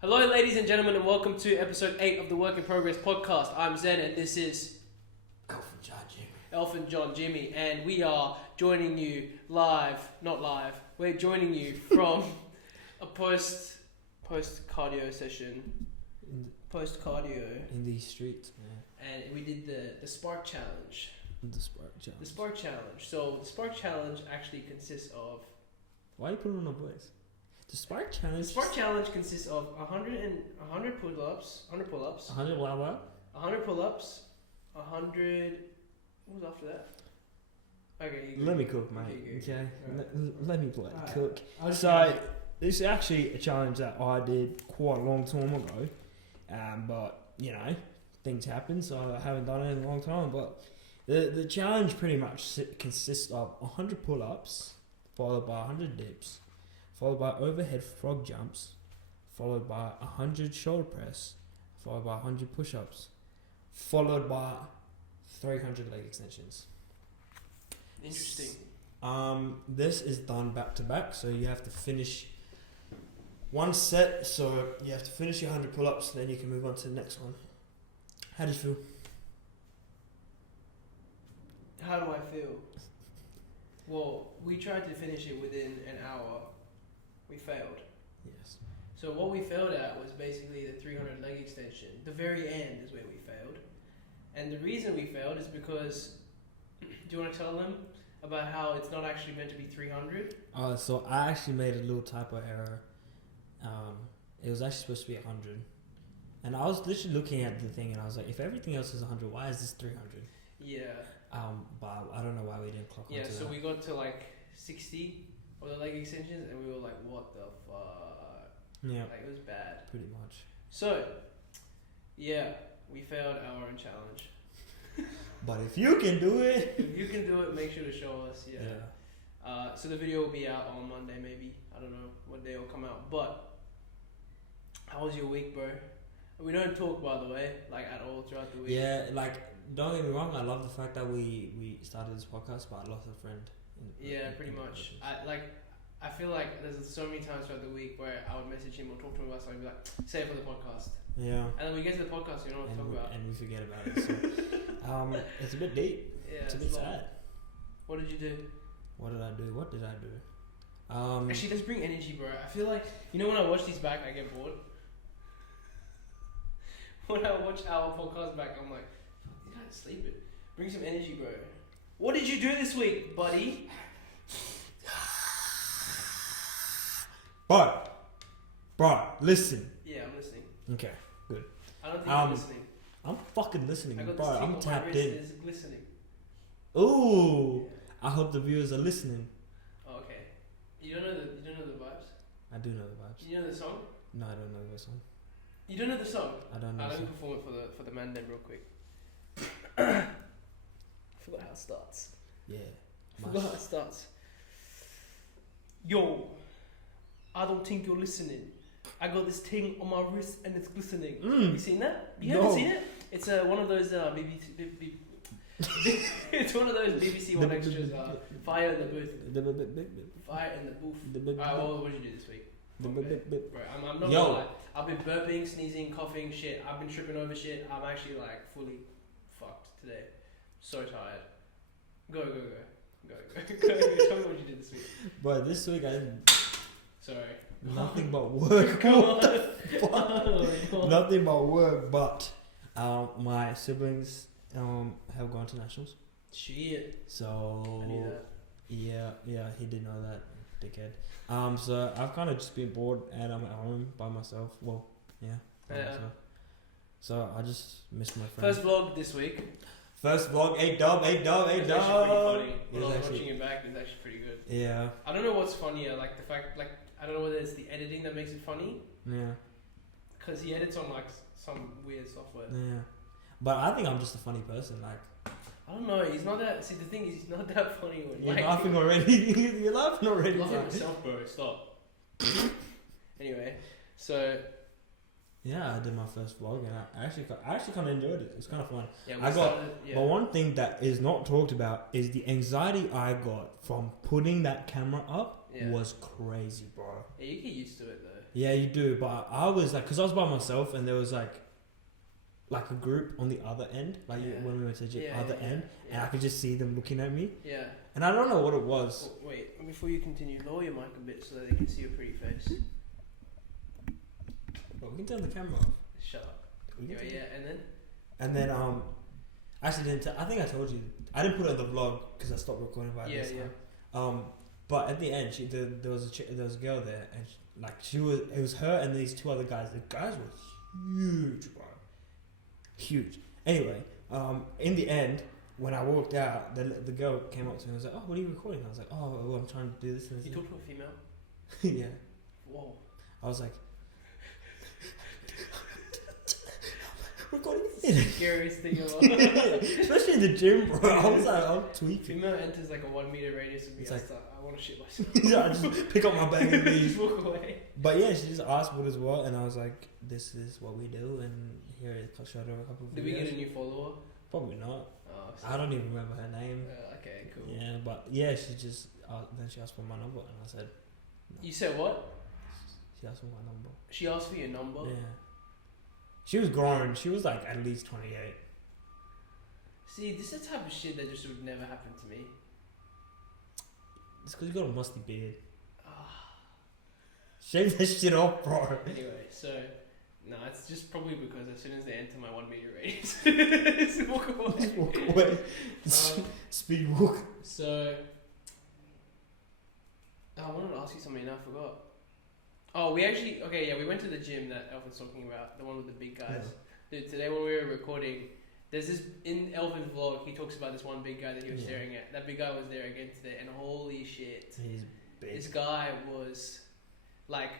Hello, ladies and gentlemen, and welcome to episode 8 of the Work in Progress podcast. I'm Zen, and this is Elphan John Jimmy, and we are joining you not live. We're joining you from a post cardio session, post cardio in these streets, man. and we did the SPRC challenge. The SPRC challenge. The SPRC challenge. So the SPRC challenge actually consists of. Why are you putting on a voice? The SPRC challenge. The SPRC challenge consists of 100 pull-ups, 100 pull-ups, 100 blah blah. 100 pull-ups, 100. What was after that? Okay. Let me cook, mate. Okay. Right. Let me bloody cook. I'll So this is actually a challenge that I did quite a long time ago, but you know things happen, so I haven't done it in a long time. But the challenge pretty much consists of 100 pull-ups, followed by 100 dips, followed by overhead frog jumps, followed by 100 shoulder press, followed by 100 push-ups, followed by 300 leg extensions. Interesting. This is done back to back, so you have to finish one set. So you have to finish your 100 pull-ups, then you can move on to the next one. How do you feel? How do I feel? Well, we tried to finish it within an hour. We failed. Yes. So what we failed at was basically the 300 leg extension. The very end is where we failed. And the reason we failed is because, do you want to tell them about how it's not actually meant to be 300? So I actually made a little typo error. It was actually supposed to be 100. And I was literally looking at the thing and I was like, if everything else is 100, why is this 300? Yeah. But I don't know why we didn't clock onto that. Yeah, so we got to like 60 of the leg extensions and we were like, what the fuck? Yeah. Like, it was bad. Pretty much. So, yeah, we failed our own challenge. But if you can do it, If you can do it, make sure to show us. Yeah. So the video will be out on Monday, maybe. I don't know what day it'll come out. But how was your week, bro? We don't talk, by the way, like at all throughout the week. Yeah, like don't get me wrong. I love the fact that we started this podcast, but I lost a friend. Yeah, pretty much. I feel like there's so many times throughout the week where I would message him or talk to him about something, and be like, say it for the podcast. Yeah. And then we get to the podcast, you know what to talk about. And we forget about it. So, it's a bit deep. Yeah, it's a bit long. sad. What did you do? What did I do? Actually, let's bring energy, bro. I feel like, you know, when I watch these back, I get bored. When I watch our podcast back, I'm like, fuck, these guys are sleeping. Bring some energy, bro. What did you do this week, buddy? Bro, listen. Yeah, I'm listening. Okay, good. I don't think you're listening. I'm fucking listening, I got bro. this thing I'm on tapped my wrist in. that's glistening. Ooh, Yeah. I hope the viewers are listening. Oh, okay. You don't know the vibes? I do know the vibes. You know the song? No, I don't know the song. You don't know the song? I don't know. Let the me song. perform it for the man then real quick. I forgot how it starts. Yeah. Forgot how it starts. Yo, I don't think you're listening. I got this thing on my wrist and it's glistening. Have you seen that? You haven't seen it? It's one of those BBC. It's one of those BBC One extras. Fire in the booth. Fire in the booth. Alright, what did you do this week? Bro, I'm not gonna lie. I've been burping, sneezing, coughing, shit. I've been tripping over shit. I'm actually like fully fucked today. So tired. Go. Tell me what you did this week. But this week I did Sorry. nothing but work. What the fuck? Nothing but work. But my siblings have gone to nationals. Shit. So I knew that. yeah, he did know that, dickhead. So I've kind of just been bored and I'm at home by myself. Well, yeah. By myself. So I just missed my friend. First vlog this week. First vlog, 8 dub. It's actually pretty funny. When I was watching it back, it's actually pretty good. Yeah. I don't know what's funnier, like the fact, like I don't know whether it's the editing that makes it funny, Yeah. because he edits on like some weird software. Yeah. But I think I'm just a funny person. Like, I don't know. He's not that. See, the thing is, he's not that funny when you're like, laughing already. You're laughing already. Laugh at yourself, bro. Stop. Anyway, so yeah, I did my first vlog and I actually kind of enjoyed it. It's kind of fun. yeah, But one thing that is not talked about is the anxiety I got from putting that camera up was crazy, bro. Yeah, you get used to it though. Yeah, you do. But I was like, because I was by myself, and there was like a group on the other end, like when we went to the gym, other end, and I could just see them looking at me. Yeah. And I don't know what it was. Oh, wait, before you continue, lower your mic a bit so that they can see your pretty face. But we can turn the camera off. Shut up. Anyway, yeah, and then. Actually, I think I told you. I didn't put it on the vlog because I stopped recording by this time. But at the end, there was a girl there, and it was her and these two other guys. The guys were huge, bro. Huge. Anyway, in the end, when I walked out, the girl came up to me and was like, "Oh, what are you recording?" I was like, "Oh, well, I'm trying to do this and this." You talked to a female? Yeah. Whoa. I was like, recording it. Scariest thing ever. Especially in the gym, bro. I was like, I'm tweaking. Female enters like a 1 meter radius of me. I want to shit myself. Yeah, I just pick up my bag and leave. Just walk away. But yeah, she just asked what is what, and I was like, this is what we do, and here it showed her a couple of videos. Did we get a new follower? Probably not. Oh, I don't even remember her name. Okay, cool. Yeah, but yeah, she just then she asked for my number, and I said, no. You said what? She asked for my number. She asked for your number? Yeah. She was grown. She was like at least 28. See, this is the type of shit that just would never happen to me. It's because you got a musty beard. Shave that shit off, bro. Anyway, so no, it's just probably because as soon as they enter my 1 meter radius, just walk away. Just walk away. Speed walk. So, I wanted to ask you something and I forgot. Oh, we went to the gym that Elphan's talking about, the one with the big guys. Yeah. Dude, today when we were recording, there's this, in Elphan's vlog, he talks about this one big guy that he was staring at. That big guy was there again today, and holy shit. He's big. This guy was, like,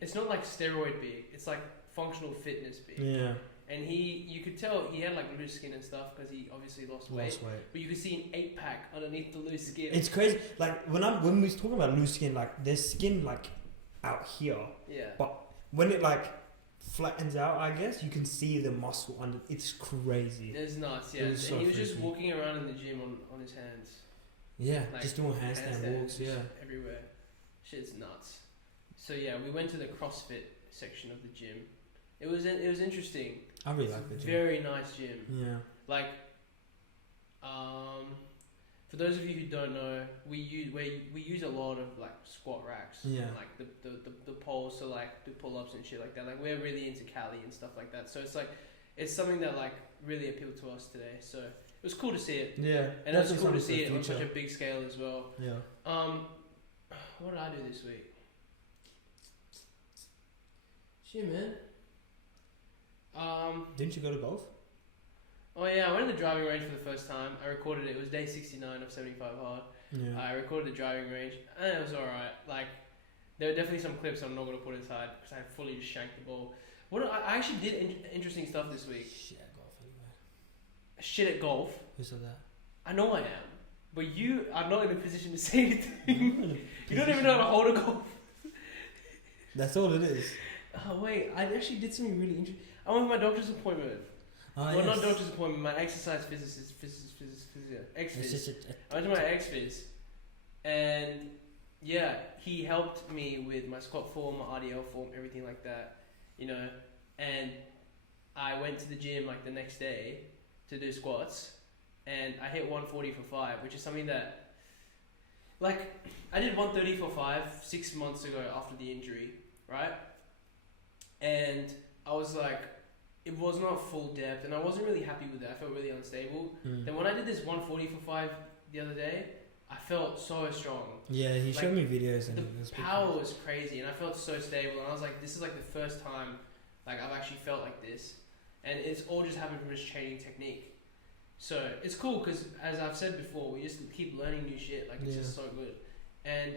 it's not like steroid big, it's like functional fitness big. Yeah. And you could tell he had like loose skin and stuff because he obviously lost weight. But you could see an 8-pack underneath the loose skin. It's crazy. Like, when we was talking about loose skin, like, there's skin, like, out here. Yeah. But when it like flattens out, I guess you can see the muscle under. It's crazy. It's nuts, yeah. It was so and he was freaky. just walking around in the gym on his hands. Yeah, like, just doing handstand walks. Yeah, everywhere. Shit's nuts. So yeah, we went to the CrossFit section of the gym. It was interesting. I really like the gym. Very nice gym. Yeah. Like, for those of you who don't know, we use a lot of like squat racks. Yeah. And, like the poles to like do pull ups and shit like that. Like we're really into Cali and stuff like that. So it's like it's something that like really appealed to us today. So it was cool to see it. Yeah. And it was cool to see it on such a big scale as well. Yeah. What did I do this week? Shit, man. Didn't you go to golf? Oh yeah, I went to the driving range for the first time. I recorded it. It was day 69 of 75 hard. Yeah. I recorded the driving range, and it was alright. Like, there were definitely some clips I'm not going to put inside because I fully just shanked the ball. I actually did interesting stuff this week. Shit at golf anyway. Shit at golf? Who said that? I know I am. But you are not in a position to say anything. You don't even know how to hold a golf. That's all it is. Oh wait, I actually did something really interesting. I went for my doctor's appointment. Well, not doctor's appointment, my exercise physicist, ex-phys. I went to my ex-phys, and yeah, he helped me with my squat form, my RDL form, everything like that, you know, and I went to the gym like the next day to do squats, and I hit 140 for 5, which is something that, like, I did 130 for 5 6 months ago after the injury, right? And I was like, it was not full depth, and I wasn't really happy with it. I felt really unstable. Then when I did this 140 for 5 the other day, I felt so strong. Yeah, he showed me videos, and the power was crazy, and I felt so stable. And I was like, this is like the first time like I've actually felt like this, and it's all just happened from just changing technique. So it's cool because, as I've said before, we just keep learning new shit. Like it's just so good, and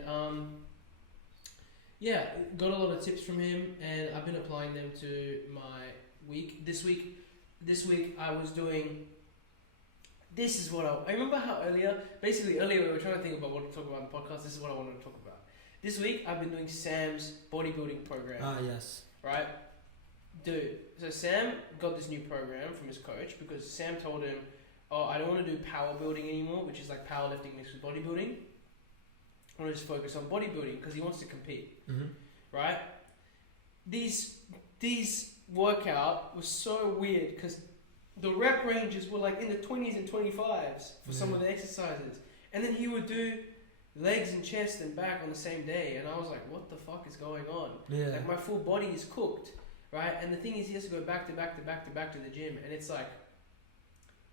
yeah, got a lot of tips from him, and I've been applying them to my week. This week I was doing. This is what I remember how earlier we were trying to think about what to talk about in the podcast. This is what I wanted to talk about. This week I've been doing Sam's bodybuilding program. Ah, yes. Right? Dude, so Sam got this new program from his coach because Sam told him, oh, I don't want to do power building anymore, which is like powerlifting mixed with bodybuilding. I want to just focus on bodybuilding because he wants to compete. Mm-hmm. Right? these workout was so weird because the rep ranges were like in the 20s and 25s for some of the exercises, and then he would do legs and chest and back on the same day, and I was like, what the fuck is going on? Yeah. Like my full body is cooked, right? And the thing is, he has to go back to the gym, and it's like,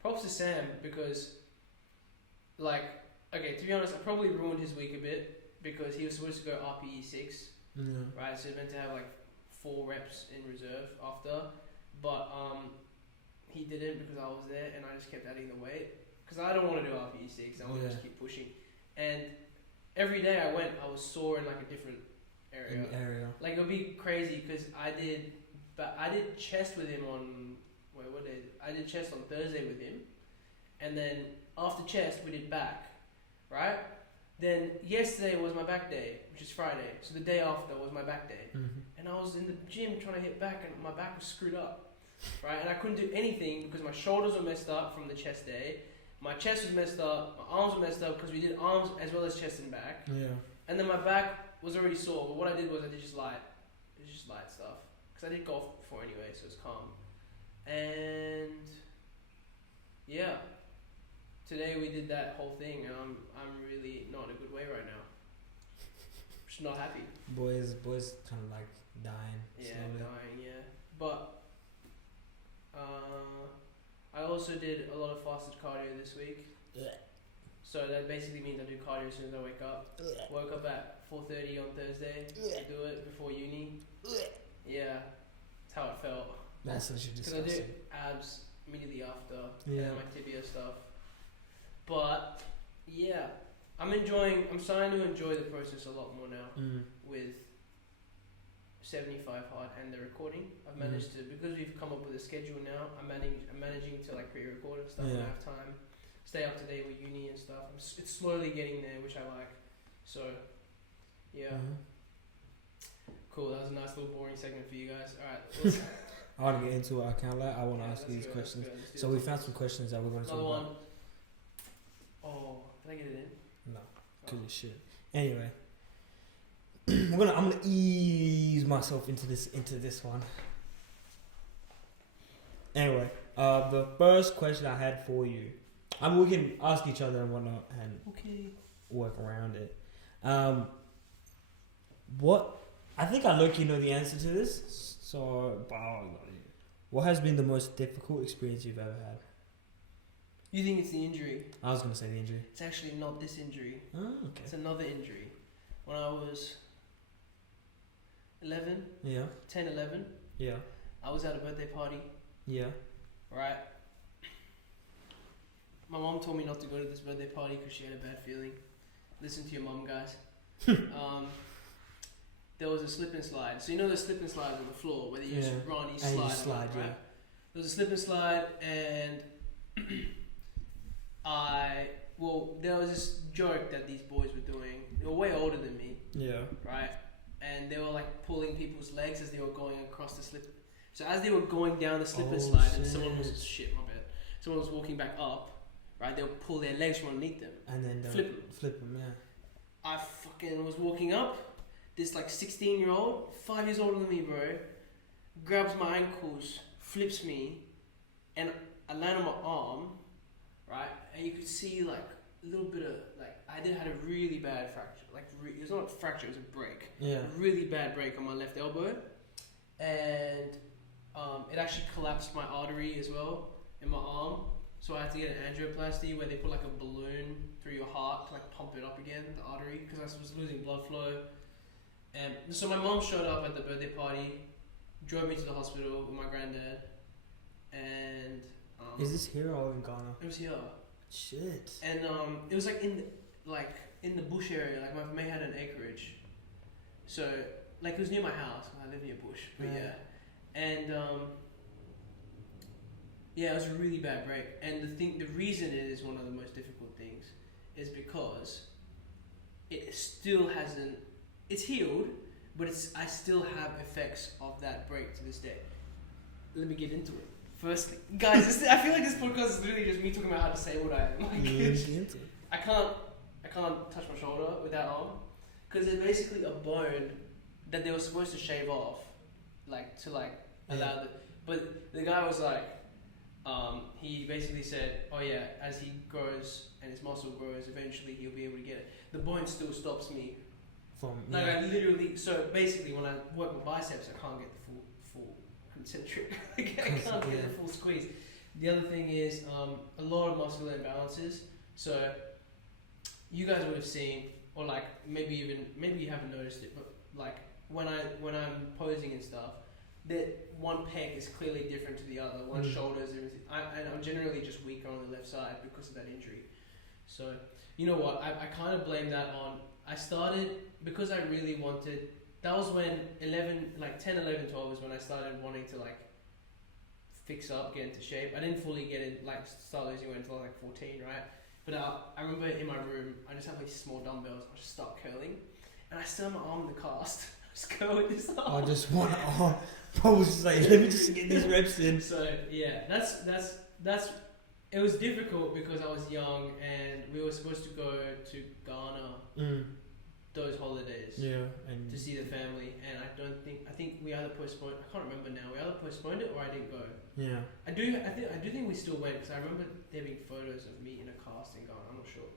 props to Sam, because like, okay, to be honest, I probably ruined his week a bit because he was supposed to go RPE 6, right? So he meant to have like 4 reps in reserve after, but he didn't because I was there, and I just kept adding the weight because I don't want to do RPE 6. I want to just keep pushing, and every day I went, I was sore in like a different area. Like it would be crazy because I did chest with him on what day? I did chest on Thursday with him, and then after chest we did back, right? Then yesterday was my back day, which is Friday. So the day after was my back day, and I was in the gym trying to hit back, and my back was screwed up, right? And I couldn't do anything because my shoulders were messed up from the chest day. My chest was messed up, my arms were messed up because we did arms as well as chest and back. Yeah. And then my back was already sore, but what I did was I did just light stuff. Because I did golf before anyway, so it's calm. And yeah, today we did that whole thing, and I'm really not in a good way right now. Just not happy. Boys kind of like dying. Yeah, dying, yeah. But I also did a lot of fasted cardio this week. So that basically means I do cardio as soon as I wake up. Woke up at 4:30 on Thursday to do it before uni. Yeah, that's how it felt. That's such a disgusting. Because I do abs immediately after, and my tibia stuff. But yeah, I'm starting to enjoy the process a lot more now with 75 hard and the recording. I've managed to, because we've come up with a schedule now, I'm managing to like pre-record and stuff when I have time, stay up to date with uni and stuff. It's slowly getting there, which I like. So yeah. Cool, that was a nice little boring segment for you guys. Alright. I want to get into it, I can't lie. I want to ask you these questions. So we found some questions that we're going to talk about. Oh, can I get it in? No, because it's shit. Anyway. I'm gonna ease myself into this one. Anyway, the first question I had for you, we can ask each other and whatnot and work around it. I think I low-key know the answer to this. So, what has been the most difficult experience you've ever had? You think it's the injury? I was gonna say the injury. It's actually not this injury. Oh, okay. It's another injury. When I was 11, 10, 11, I was at a birthday party. Right? My mom told me not to go to this birthday party because she had a bad feeling. Listen to your mom, guys. There was a slip and slide. So you know the slip and slide on the floor where you just run, you slide, right? There was a slip and slide, and there was this joke that these boys were doing. They were way older than me. Right? And they were like pulling people's legs as they were going across the slip. So as they were going down the slip and slide, and someone was walking back up, right? They would pull their legs from underneath them and then flip them. I fucking was walking up. This like 16-year-old, 5 years older than me, bro, grabs my ankles, flips me, and I land on my arm, right? And you could see like a little bit of like I had a really bad fracture. Like it was not a fracture, it was a break. A really bad break on my left elbow, and it actually collapsed my artery as well in my arm. So I had to get an angioplasty where they put like a balloon through your heart to like pump it up again, the artery, because I was losing blood flow. And so my mom showed up at the birthday party, drove me to the hospital with my granddad, and is this here or in Ghana? It was here. Shit. And it was like in the bush area. Like my mate had an acreage, so like it was near my house. I live near bush, but and it was a really bad break. And the reason it is one of the most difficult things is because it still hasn't. It's healed, but I still have effects of that break to this day. Let me get into it. Firstly, guys, I feel like this podcast is literally just me talking about how disabled I am. I can't touch my shoulder with that arm because it's basically a bone that they were supposed to shave off, allow the. But the guy was like, he basically said, oh yeah, as he grows and his muscle grows, eventually he'll be able to get it. The bone still stops me. Like I literally, so basically when I work my biceps, I can't get the full concentric. I can't get the full squeeze. The other thing is a lot of muscular imbalances. So you guys would have seen, or like maybe you haven't noticed it, but like when I'm posing and stuff, that one pec is clearly different to the other. One shoulder is everything. And I'm generally just weaker on the left side because of that injury. So you know what? I kind of blame that on. I started because I really wanted. That was when 10, 11, 12 is when I started wanting to like fix up, get into shape. I didn't fully get in, like start losing weight until like 14, right? But I remember in my room, I just have these small dumbbells. I just start curling, and I still have my arm in the cast. I just curl with this arm. I just want to probably say, let me just get these reps in. So yeah, that's. It was difficult because I was young and we were supposed to go to Ghana those holidays and to see the family, and I think we either postponed. I can't remember now. We either postponed it or I didn't go. Yeah. I do think we still went because I remember there being photos of me in a cast in Ghana. I'm not sure,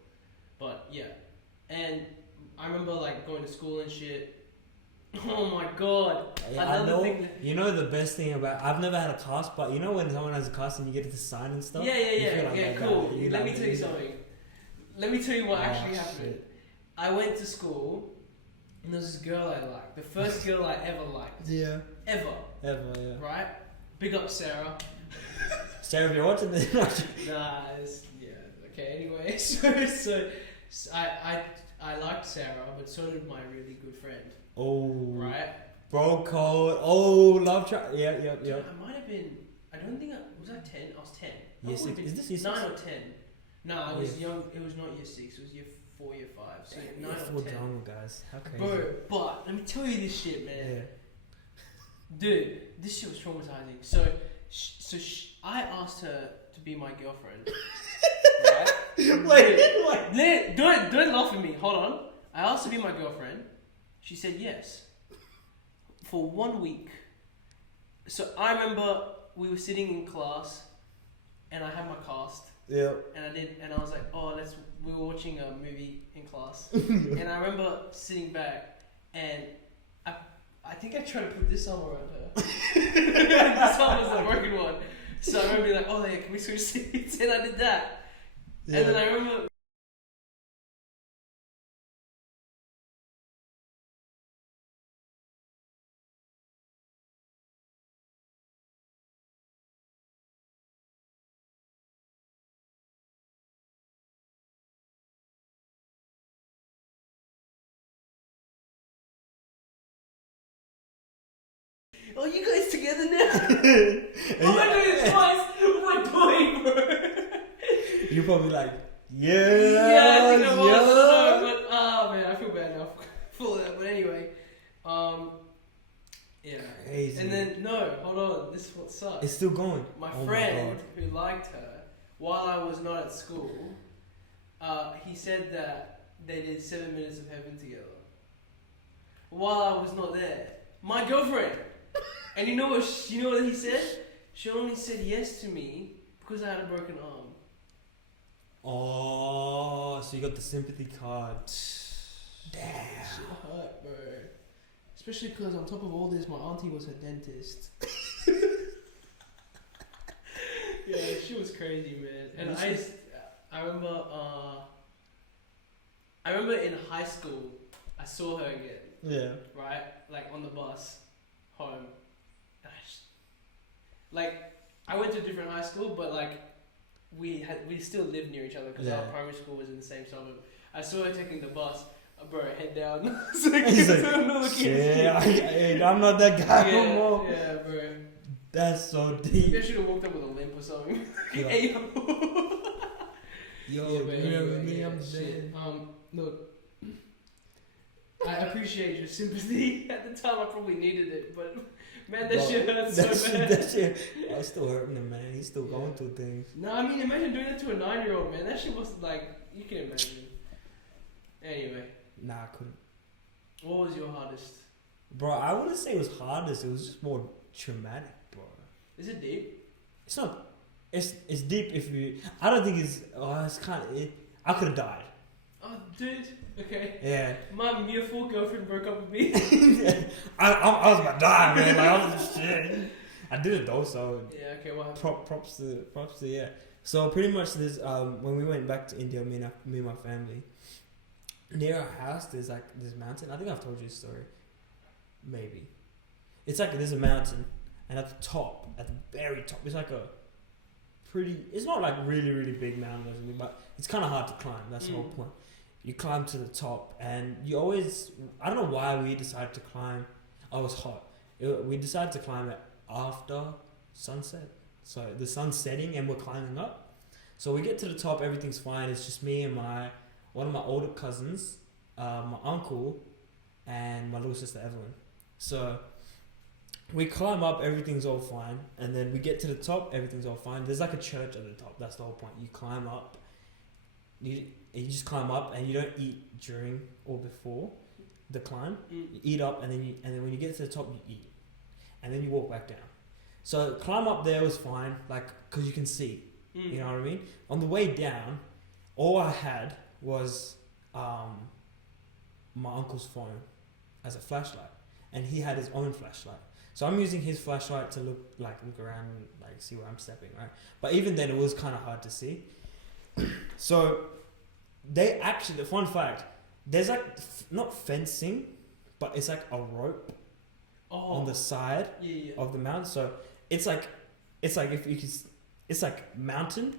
but yeah, and I remember like going to school and shit. Oh my god! I know. You know the best thing about I've never had a cast, but you know when someone has a cast and you get to sign and stuff. Yeah. Cool. Let me tell you something. Let me tell you what actually happened. Shit. I went to school, and there was this girl I liked. The first girl I ever liked. Yeah. Ever. Yeah. Right. Big up Sarah. Sarah, if you're watching this. Nah. Okay. Anyway, so I liked Sarah, but so did my really good friend. Oh. Right. Bro code. Oh, love track. Yeah. I might have been. I don't think was I 10. I was 10. Yes. Is this year 6? 9 or 10? No, I was young. It was not year 6. It was year 4, year 5. So 9 or 10. Drama, guys. How crazy. Bro, but let me tell you this shit, man. Yeah. Dude, this shit was traumatizing. So I asked her to be my girlfriend. Right? Wait. Don't laugh at me. Hold on. I asked her to be my girlfriend. She said yes. For 1 week. So I remember we were sitting in class, and I had my cast. Yeah. And I was like, we were watching a movie in class, and I remember sitting back, and I think I tried to put this arm around her. This arm was the broken one. So I remember being like, oh yeah, can we switch seats? And I did that. Yeah. And then I remember. Oh, you guys together now? Oh my god, it's twice! What am I doing, bro? You're probably like, yeah, I think I was. No, but man, I feel bad now for that. But anyway, yeah. Crazy. And then hold on, this is what sucks. It's still going. My friend who liked her while I was not at school, he said that they did 7 minutes of heaven together while I was not there. My girlfriend. And you know what he said? She only said yes to me because I had a broken arm. Oh, so you got the sympathy card. Damn. Shit hurt, bro. Especially because on top of all this, my auntie was her dentist. Yeah, she was crazy, man. And I remember in high school, I saw her again. Yeah. Right? Like on the bus home. I went to a different high school, but like we still lived near each other because our primary school was in the same suburb. I saw her taking the bus, bro, head down. He's like, shit, I'm not that guy no more. Yeah, bro. That's so deep. I should have walked up with a limp or something. Yeah. Hey, yo, remember me, I'm dead. Look, I appreciate your sympathy. At the time, I probably needed it, but man, that shit hurts so bad. That shit, I was still hurting him, man. He's still going through things. No, I mean, imagine doing that to a 9-year-old, man. That shit was like, you can imagine. Anyway. Nah, I couldn't. What was your hardest Bro, I wouldn't say it was hardest. It was just more traumatic, bro. Is it deep? It's not. It's deep if you. I don't think it's. Oh, it's kind of. I could have died. Oh, dude. Okay. Yeah. My year 4 girlfriend broke up with me. I was about to die, man. Like, I was shit. I did it though, so. Yeah. Okay. What happened? Props to yeah. So pretty much this when we went back to India, me and my family, near our house there's like this mountain. I think I've told you this story. Maybe. It's like there's a mountain, and at the top, at the very top, it's like a pretty. It's not like really big mountain or something, but it's kind of hard to climb. That's the whole point. You climb to the top, and you always. I don't know why we decided to climb. Oh, it was hot. We decided to climb it after sunset. So the sun's setting, and we're climbing up. So we get to the top, everything's fine. It's just me and one of my older cousins, my uncle, and my little sister Evelyn. So we climb up, everything's all fine, and then we get to the top, everything's all fine. There's like a church at the top. That's the whole point. You climb up. You just climb up, and you don't eat during or before the climb. You eat up, and then when you get to the top, you eat, and then you walk back down. So climb up there was fine, like because you can see. You know what I mean? On the way down, all I had was my uncle's phone as a flashlight, and he had his own flashlight. So I'm using his flashlight to look around and like see where I'm stepping, right? But even then, it was kind of hard to see. So they actually, the fun fact, there's like not fencing, but it's like a rope on the side of the mountain. So it's like if you can, it's like mountain.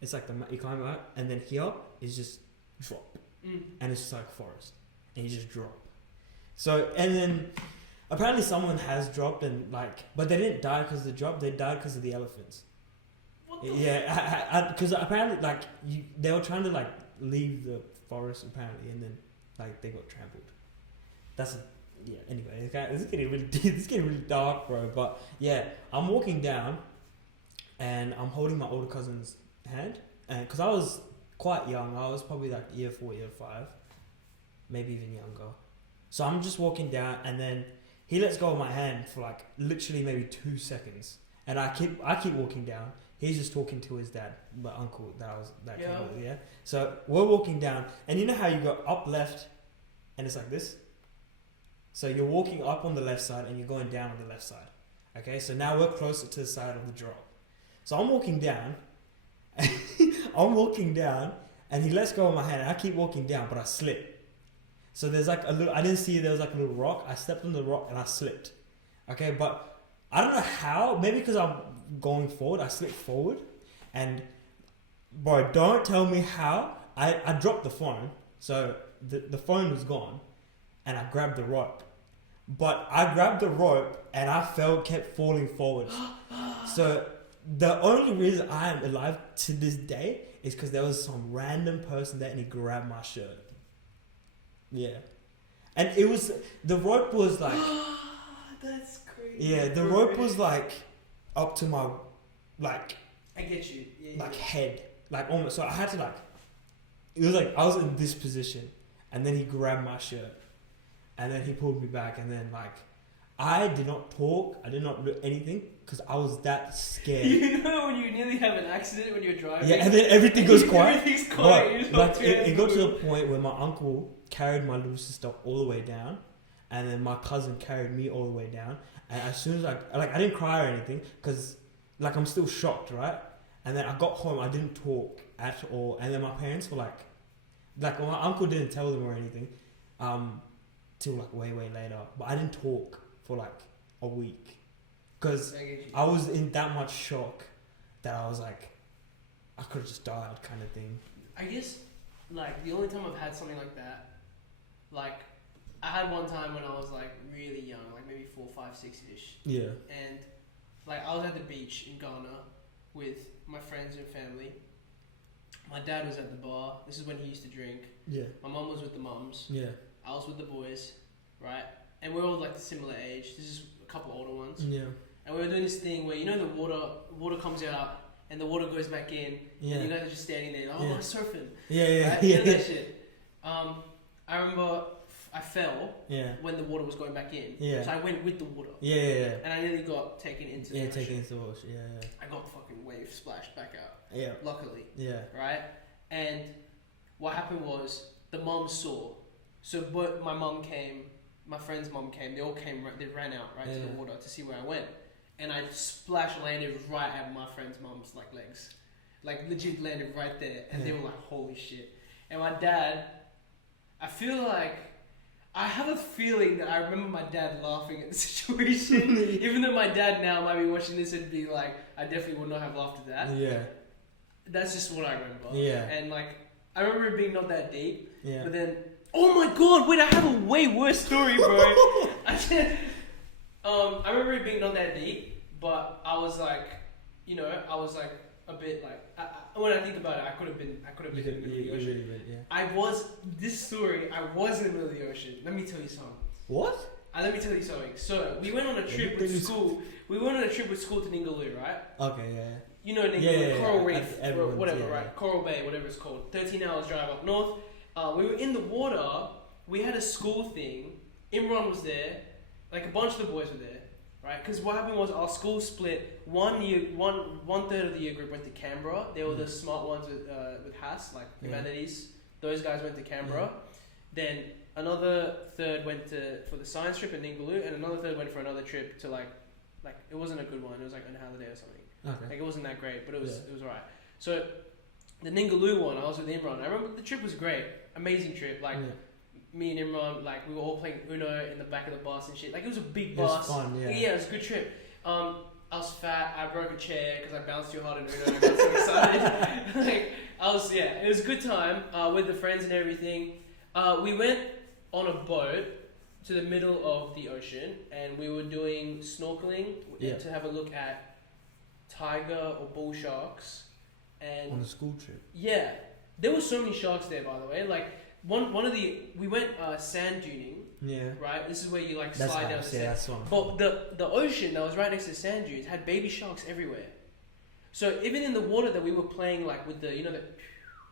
It's like you climb out, and then here is just drop, and it's just like forest, and you just drop. So and then apparently someone has dropped and but they didn't die because of the drop. They died because of the elephants. What the because apparently they were trying to leave the forest apparently, and then they got trampled. Anyway, this is getting really deep. This is getting really dark, bro. But yeah, I'm walking down, and I'm holding my older cousin's hand, and because I was quite young, I was probably like year 4, year 5, maybe even younger. So I'm just walking down, and then he lets go of my hand for literally maybe 2 seconds, and I keep walking down. He's just talking to his dad, my uncle that came with, yeah. So we're walking down, and you know how you go up left, and it's like this. So you're walking up on the left side, and you're going down on the left side. Okay, so now we're closer to the side of the drop. So I'm walking down, and he lets go of my hand, and I keep walking down, but I slip. So there's a little, I didn't see there was a little rock. I stepped on the rock and I slipped. Okay, but I don't know how. Maybe because I'm going forward, I slipped forward, and bro, don't tell me how. I dropped the phone, so the phone was gone, and I grabbed the rope. But I grabbed the rope and I kept falling forward. So the only reason I am alive to this day is because there was some random person there and he grabbed my shirt. Yeah. And the rope was that's crazy. Yeah, the rope was up to my, I get you. Yeah, head. Almost. So I had to it was I was in this position, and then he grabbed my shirt, and then he pulled me back, and then I did not talk, I did not do anything, because I was that scared. You know when you nearly have an accident when you're driving? Yeah, and then everything goes quiet. Everything's quiet. It got to the point where my uncle carried my little sister all the way down, and then my cousin carried me all the way down. And as soon as I didn't cry or anything, because I'm still shocked, right? And then I got home, I didn't talk at all, and then my parents were my uncle didn't tell them or anything, till way later. But I didn't talk for a week, because I was in that much shock that I was I could have just died, kind of thing. I guess the only time I've had something like that, I had one time when I was really young, maybe 4, 5, 6-ish. Yeah. And I was at the beach in Ghana with my friends and family. My dad was at the bar. This is when he used to drink. Yeah. My mum was with the mums. Yeah. I was with the boys, right? And we're all similar age. This is a couple older ones. Yeah. And we were doing this thing where the water comes out and the water goes back in. Yeah. And you guys are just standing there. I'm surfing. Yeah. Right? Yeah. You know that shit. I remember I fell when the water was going back in. Yeah. So I went with the water. Yeah. And I nearly got taken into the ocean. taken into the ocean. Yeah. I got fucking wave splashed back out. Yeah. Luckily. Yeah. Right? And what happened was the mum saw. So but my mum came, my friend's mum came, they all came, they ran out to the water to see where I went. And I landed right at my friend's mum's like legs. Like legit landed right there. And they were like, holy shit. And my dad, I feel like, I have a feeling that I remember my dad laughing at the situation. Even though my dad now might be watching this and be like, I definitely would not have laughed at that. Yeah. That's just what I remember. Yeah. And like, I remember it being not that deep. Yeah. But then, oh my god, wait, I have a way worse story, bro. I remember it being not that deep, but I was like, a bit like, when I think about it, I could have been in the middle of the ocean. I was in the middle of the ocean. Let me tell you something. What? Let me tell you something. So, we went on a trip with school. We went on a trip with school to Ningaloo, right? Okay, yeah. You know Ningaloo, Coral Reef, whatever, right? Coral Bay, whatever it's called. 13 hours drive up north. We were in the water. We had a school thing. Imran was there. Like, a bunch of the boys were there. Right, because what happened was our school split. One third of the year group went to Canberra. They were the smart ones with HAS, like humanities. Those guys went to Canberra. Then another third went for the science trip in Ningaloo, and another third went for another trip to like it wasn't a good one. It was like an holiday or something. Okay. Like it wasn't that great, but it was alright. So the Ningaloo one, I was with Imran. I remember the trip was great, amazing trip. Like. Me and Imran, like, we were all playing Uno in the back of the bus and shit. Like, it was a big bus. It was fun, yeah. Yeah, it was a good trip. I was fat. I broke a chair because I bounced too hard in Uno. I got so excited. It was a good time with the friends and everything. We went on a boat to the middle of the ocean and we were doing snorkeling to have a look at tiger or bull sharks. And on a school trip? Yeah. There were so many sharks there, by the way. Like, we went sand duning. Yeah. Right? This is where you like slide down the sand. That's one. But the ocean that was right next to the sand dunes had baby sharks everywhere. So even in the water that we were playing like with the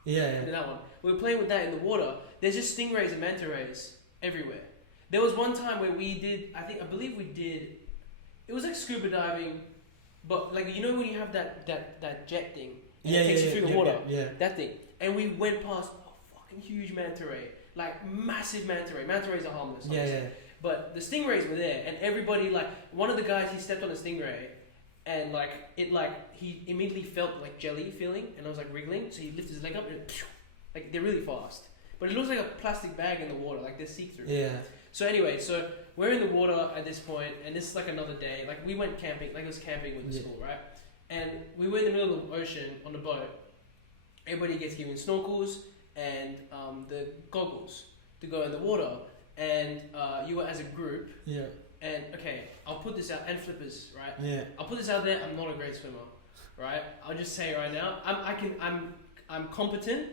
that one. We were playing with that in the water. There's just stingrays and manta rays everywhere. There was one time where we did it was like scuba diving, but like when you have that jet thing and it takes you through the water. That thing. And we went past huge manta ray, like massive manta ray. Manta rays are harmless. But the stingrays were there, and everybody like one of the guys he stepped on a stingray, and he immediately felt like jelly feeling, and I was like wriggling. So he lifted his leg up, and like they're really fast, but it looks like a plastic bag in the water, like they're see through. Yeah. So anyway, we're in the water at this point, and this is like another day. Like we went camping, like it was camping with the school, right? And we were in the middle of the ocean on the boat. Everybody gets given snorkels and the goggles to go in the water, and you were as a group. Yeah. And okay, I'll put this out, and flippers, right? Yeah. I'll put this out there. I'm not a great swimmer, right? I'll just say right now, I'm competent,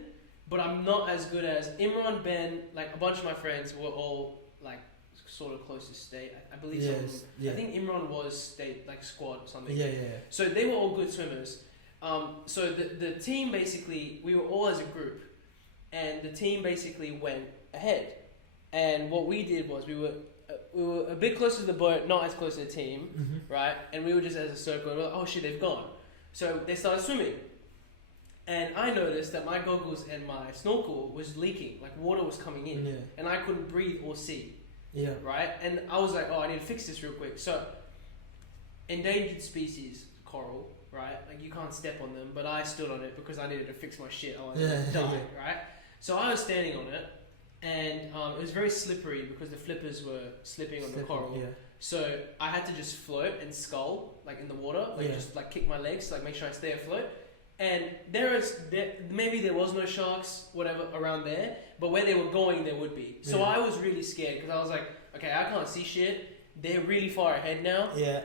but I'm not as good as Imran, Ben, like a bunch of my friends were all like sort of close to state. I believe some of them. I think Imran was state like squad or something. Yeah. So they were all good swimmers. So the team basically, we were all as a group. And the team basically went ahead, and what we did was we were a bit closer to the boat, not as close to the team, right? And we were just as a circle, and we were like, oh shit, they've gone. So they started swimming, and I noticed that my goggles and my snorkel was leaking, like water was coming in, and I couldn't breathe or see. Yeah. Right? And I was like, oh, I need to fix this real quick. So, endangered species, coral, right? Like you can't step on them, but I stood on it because I needed to fix my shit. I was dying, right? So I was standing on it, and it was very slippery because the flippers were slipping on the coral. Yeah. So I had to just float and scull, like in the water, like just like kick my legs, like make sure I stay afloat. And maybe there was no sharks, whatever, around there, but where they were going, there would be. So I was really scared because I was like, okay, I can't see shit. They're really far ahead now. Yeah.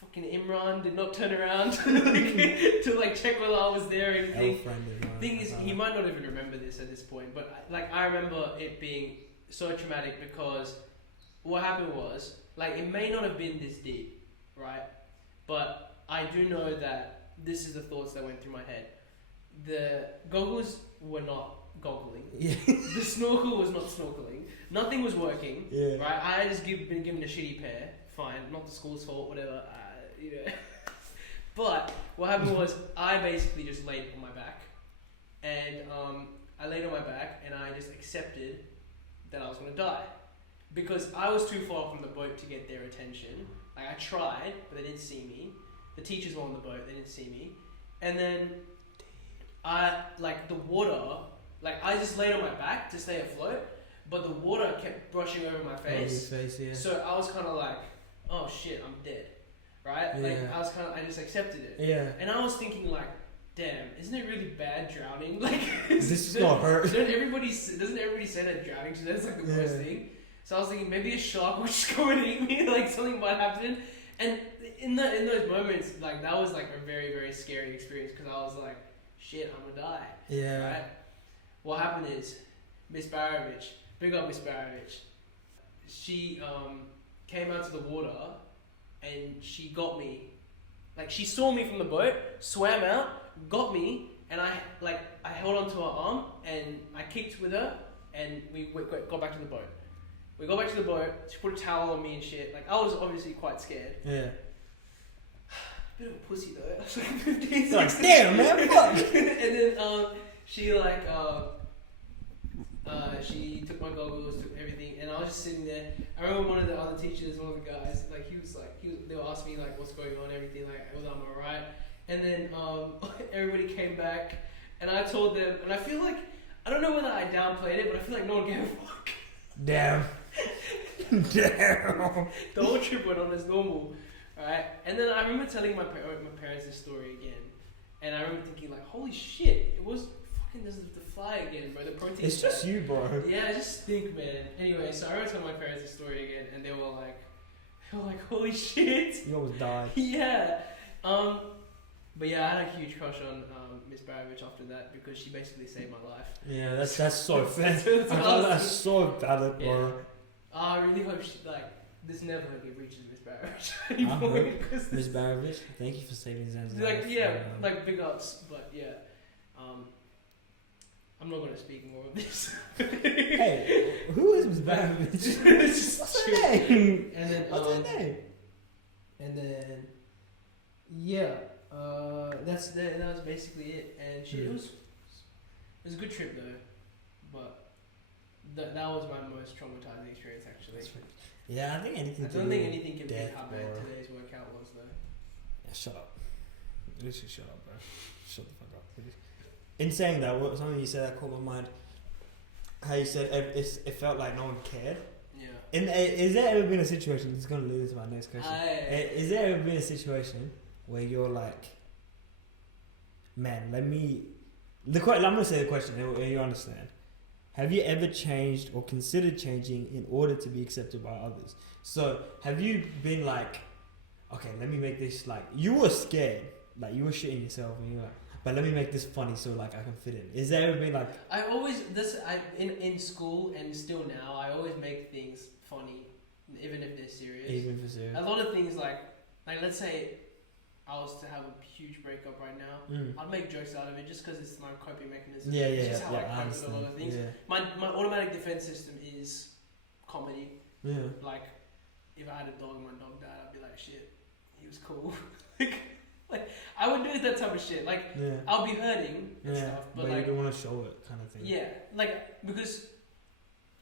Fucking Imran did not turn around to like check whether I was there or anything. Thing is, he might not even remember this at this point, but like I remember it being so traumatic because what happened was, like, it may not have been this deep, right? But I do know that this is the thoughts that went through my head. The goggles were not goggling. Yeah. The snorkel was not snorkeling. Nothing was working. Yeah. Right? I had just been given a shitty pair. Fine, not the school's fault, whatever. You know. But what happened was I basically just laid on my back, and I laid on my back, and I just accepted that I was gonna die because I was too far from the boat to get their attention. Like I tried, but they didn't see me. The teachers were on the boat; they didn't see me. And then the water. Like I just laid on my back to stay afloat, but the water kept brushing over my face. Your face, yeah. So I was kind of like, "Oh shit, I'm dead," right? Yeah. Like I just accepted it. Yeah. And I was thinking like, "Damn, isn't it really bad drowning? Like This is not hurt." Doesn't everybody say that drowning? So that's like the worst thing. So I was thinking maybe a shark will just go and eat me. Like something might happen. And in those moments, like that was like a very very scary experience because I was like, "Shit, I'm gonna die." Yeah. Right. What happened is, Miss Barovich, big up Miss Barovich, she came out to the water and she got me. Like she saw me from the boat, swam out, got me, and I held onto her arm and I kicked with her and we got back to the boat. We got back to the boat, she put a towel on me and shit. Like I was obviously quite scared. Yeah. Bit of a pussy though. I was like 15, Like, damn, man, fuck. And then she took my goggles, took everything, and I was just sitting there. I remember one of the other teachers, one of the guys, they were asking me like what's going on, everything, like whether I'm alright. And then everybody came back, and I told them, and I feel like I don't know whether I downplayed it, but I feel like no one gave a fuck. Damn. Damn. The whole trip went on as normal, right? And then I remember telling my parents this story again, and I remember thinking like, holy shit, it was fucking the fly again, bro. The protein. It's just you, bro. Yeah, I just think, man. Anyway, so I remember telling my parents this story again, and they were like, holy shit. You almost died. Yeah. But yeah, I had a huge crush on Miss Barovich after that because she basically saved my life. Yeah, that's so fair. That's so valid, bro. Yeah. I really hope this never reaches Miss Barovich anymore. Miss Barovich, thank you for saving ZEN'S life. Big ups, but yeah. I'm not going to speak more of this. Hey, who is Miss Barovich? What's her name? And then, what's her name? And then, yeah, that was basically it. And it was a good trip though, but that was my most traumatizing experience actually. Yeah, I think anything. I don't think anything can beat how bad or... today's workout was though. Yeah, shut up. Literally shut up, bro. Shut the fuck up, please. In saying that, something you said that caught my mind. How you said it felt like no one cared. Yeah. Is there ever been a situation? This is gonna lead to my next question. Is there ever been a situation where you're like, man, I'm gonna say the question and you understand. Have you ever changed or considered changing in order to be accepted by others? So have you been like, okay, let me make this like you were scared, like you were shitting yourself, and you're like, but let me make this funny so like I can fit in. Is there ever been like? In school and still now, I always make things funny, even if they're serious. Even if it's serious. A lot of things like let's say I was to have a huge breakup right now, I'd make jokes out of it just because it's my coping mechanism. Yeah, it's just how I cope understand. with a lot of things. Yeah. My automatic defense system is comedy. Yeah. Like if I had a dog and my dog died, I'd be like, shit, he was cool. like I would do that type of shit. Like I'll be hurting and stuff, but like you don't want to show it, kind of thing. Yeah, like because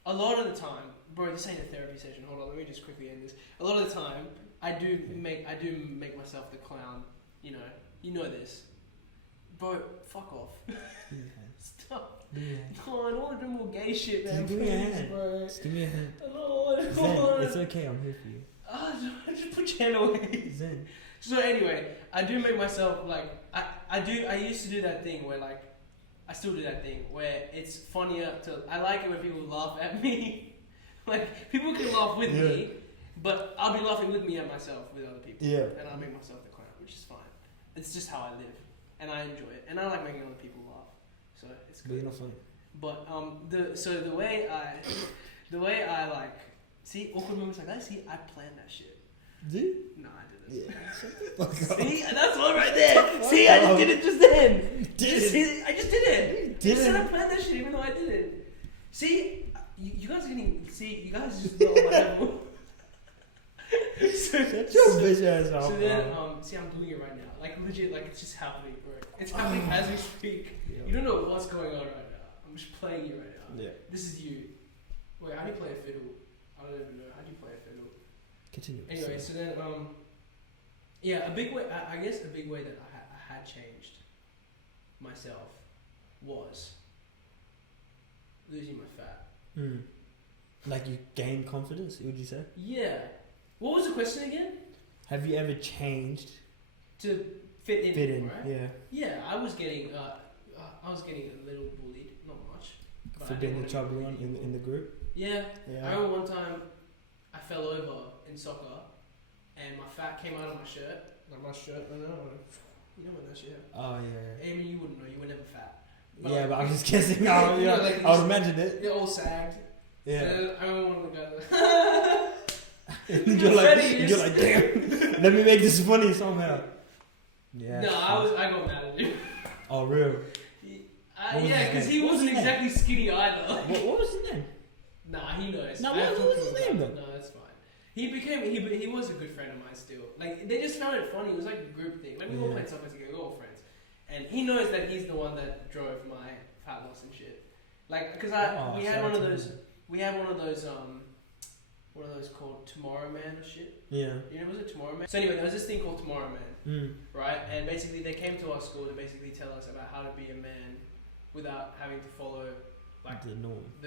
a lot of the time, bro, this ain't a therapy session. Hold on, let me just quickly end this. A lot of the time, I do make myself the clown. You know this, bro. Fuck off. Stop. No, I don't want to do more gay shit, man. Give me a hand, bro. Just give me a hand. Zen, it's okay. I'm here for you. Just put your hand away. Zen. So anyway, I do make myself like I used to do that thing where like I still do that thing where it's funnier to. I like it when people laugh at me. Like people can laugh with me, but I'll be laughing with me at myself with other people. Yeah. And I'll make myself the clown, which is fine. It's just how I live, and I enjoy it, and I like making other people laugh. So it's good. But you're not funny. But the way I like see awkward moments like that. See, I planned that shit. Do you? No, I didn't. Yeah. See, that's one right there. See, I just did it just then. I just did it. You said I planned that shit even though I didn't. See, you guys are getting. See, you guys just know my level. So then, see, I'm doing it right now. Like legit, like it's just happening, bro. It's happening as we speak. Yeah. You don't know what's going on right now. I'm just playing you right now. Yeah. This is you. Wait, how do you play a fiddle? I don't even know. How do you play a fiddle? Continue. Anyway, so then, yeah, a big way. I guess a big way that I had changed myself was losing my fat. Like you gained confidence, would you say? Yeah. What was the question again? Have you ever changed to fit in, right? Yeah. Yeah, I was getting a little bullied, not much. For being the chubby one in the group. Yeah. Yeah. I remember one time I fell over in soccer, and my fat came out of my shirt. Like my shirt, you know what that shit. Oh yeah. I mean, you wouldn't know. You were never fat. But yeah, but I'm just guessing. Like I would imagine it. They're all sagged. Yeah. And I remember one of the guys. you're like, damn. Let me make this funny somehow. Yeah. No, I got mad at him. Oh, real? Yeah, because he wasn't exactly skinny either. What was his name? Nah, he knows. No, what was his name though? No, that's fine. He was a good friend of mine still. Like, they just found it funny. It was like a group thing. Like, we all played soccer together. We were all friends. And he knows that he's the one that drove my fat loss and shit. Like, because we had one of those called Tomorrow Man or shit. Yeah. You know, was it Tomorrow Man? So anyway, there was this thing called Tomorrow Man, right? And basically they came to our school to basically tell us about how to be a man without having to follow like the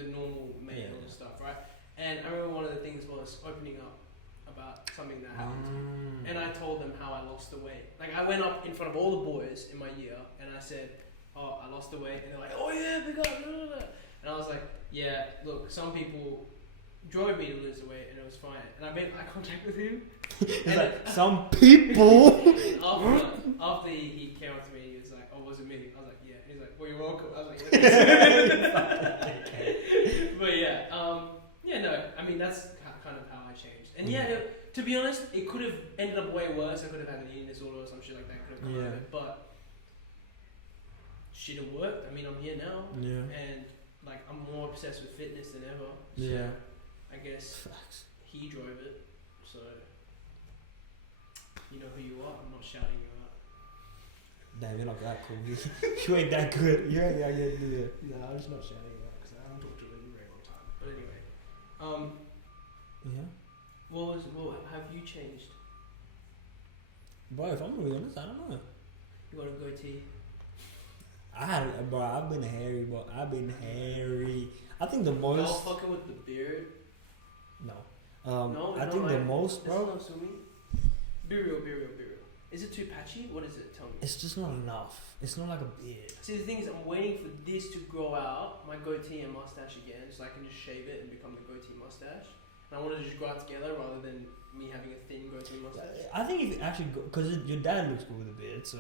normal male stuff, right? And I remember one of the things was opening up about something that happened. And I told them how I lost the weight. Like, I went up in front of all the boys in my year and I said, oh, I lost the weight. And they're like, oh yeah, big up, blah, blah, blah. And I was like, yeah, look, some people drove me to lose the weight and it was fine. And I made eye contact with him. It's like, some people. after he came up to me, he was like, oh, was it me? I was like, yeah. He's like, well, you're welcome. I was like, yeah. But yeah, no, I mean, that's kind of how I changed. And yeah, to be honest, it could have ended up way worse. I could have had an eating disorder or some shit like that. Could have come out of it. But shit, it worked. I mean, I'm here now. Yeah. And like, I'm more obsessed with fitness than ever. So yeah. I guess he drove it, so you know who you are. I'm not shouting you out. Damn, you're not that cool. You ain't that good. You ain't that good, either. No, I'm just not shouting you out because I haven't talked to you in a very long time. But anyway, yeah. What have you changed? Bro, if I'm really honest, I don't know. You got a goatee? I've been hairy, bro. I think the most. Y'all fucking with the beard? No. I think the most, bro. Be real. Is it too patchy? What is it? Tell me. It's just not enough. It's not like a beard. See, the thing is, I'm waiting for this to grow out, my goatee and mustache again, so I can just shave it and become the goatee mustache. And I want to just grow out together rather than me having a thin goatee mustache. I think if it actually, because your dad looks good with a beard, so.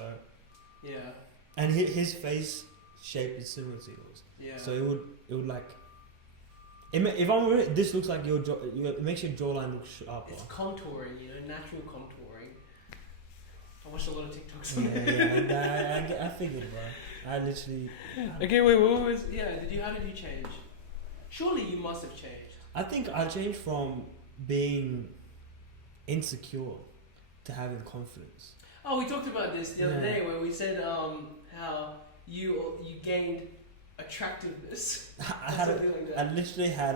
Yeah. And his face shape is similar to yours. Yeah. So it would like. If I'm real, this looks like it makes your jawline look sharper. It's contouring, natural contouring. I watched a lot of TikToks on Yeah, I figured, bro. I literally. Okay, wait, what was? Yeah, how did you change? Surely you must have changed. I think I changed from being insecure to having confidence. Oh, we talked about this the other day where we said how you gained attractiveness. I literally had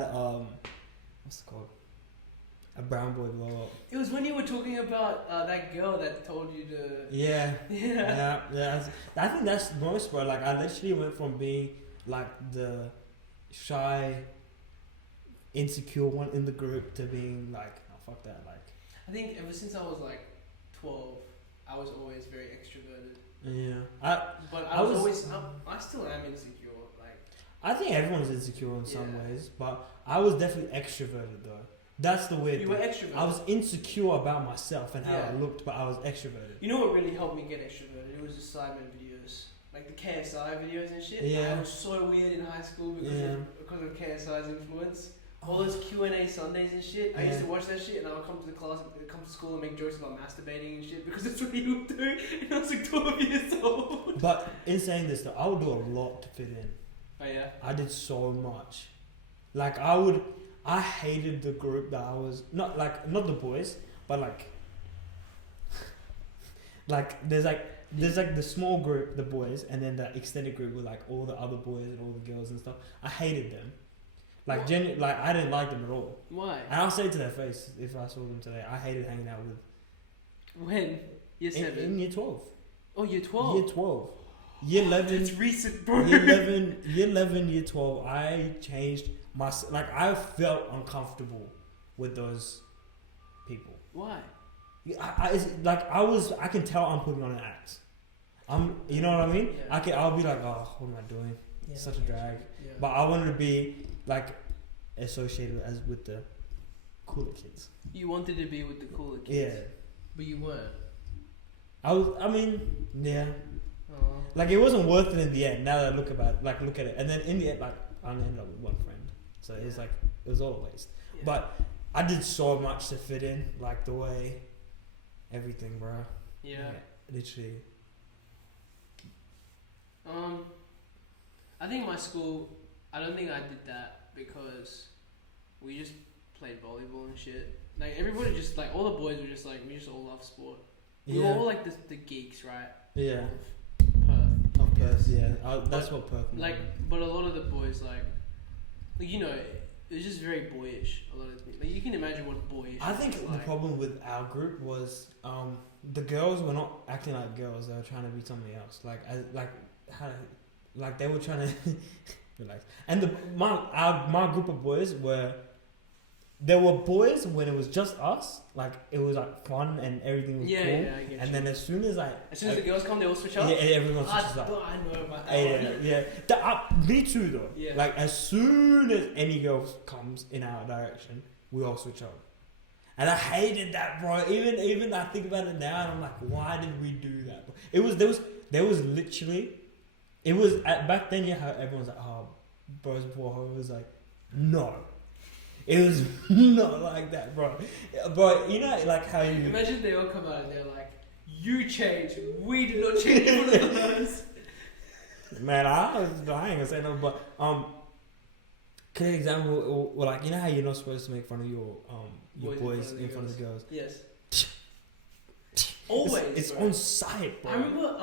what's it called? A brown boy glow up. It was when you were talking about that girl that told you to. Yeah. I think that's most, bro. Like, I literally went from being like the shy, insecure one in the group to being like, oh, fuck that. Like, I think ever since I was like 12, I was always very extroverted. Yeah. I still am insecure. Like, I think everyone's insecure in some ways, but I was definitely extroverted though. That's the weird thing. You were extroverted. I was insecure about myself and how I looked, but I was extroverted. You know what really helped me get extroverted? It was the Simon videos. Like the KSI videos and shit. Yeah. I was so weird in high school because of KSI's influence. All those Q&A Sundays and shit. I used to watch that shit and I would come to school and make jokes about masturbating and shit because that's what he would do. And I was like 12 years old. But in saying this though, I would do a lot to fit in. Yeah. I did so much. Like I hated the group that I was not the boys, but like there's the small group, the boys, and then the extended group with like all the other boys and all the girls and stuff. I hated them. Like I didn't like them at all. Why? And I'll say it to their face if I saw them today. I hated hanging out with. When? Year 7? In year 12. Oh, year 12? Year 12. Year 11. It's recent, bro. Year 11, year 12. I changed I felt uncomfortable with those people. Why? I can tell I'm putting on an act. You know what I mean? Yeah. I'll be like, oh, what am I doing? Yeah. Such a drag. Yeah. But I wanted to be like associated as with the cooler kids. You wanted to be with the cooler kids. Yeah. But you weren't. Yeah. Oh. Like it wasn't worth it in the end. Now that I look at it, and then in the end, like I only ended up with one friend, so it was all a waste. Yeah. But I did so much to fit in, like the way everything, bro. Yeah. Literally. I think my school, I don't think I did that because we just played volleyball and shit. Like everybody just like all the boys were just like we just all love sport. We were all like the geeks, right? Yeah. Of Perth. Of Perth, yeah. That's what Perth. Like, but a lot of the boys like you know, it was just very boyish. A lot of like you can imagine what boyish. I think the like. problem with our group was the girls were not acting like girls. They were trying to be something else. Like they were trying to relax. And my group of boys there were boys when it was just us. Like it was like fun and everything was cool. Yeah, I get and you. then as soon as the girls come, they all switch up. Yeah, everyone switches up. I know about that. Yeah. Me too, though. Yeah. Like as soon as any girl comes in our direction, we all switch up. And I hated that, bro. Even I think about it now, and I'm like, why did we do that? There was literally, back then. Yeah, how everyone's like, oh, bros before hoes. It was like, no. It was not like that, bro. But you know, like how you imagine they all come out and they're like, "You changed. We did not change one of those." Man, I ain't gonna say no, but clear example, well, like you know how you're not supposed to make fun of your boys in front of the girls. Yes. Always. It's on sight, bro. I remember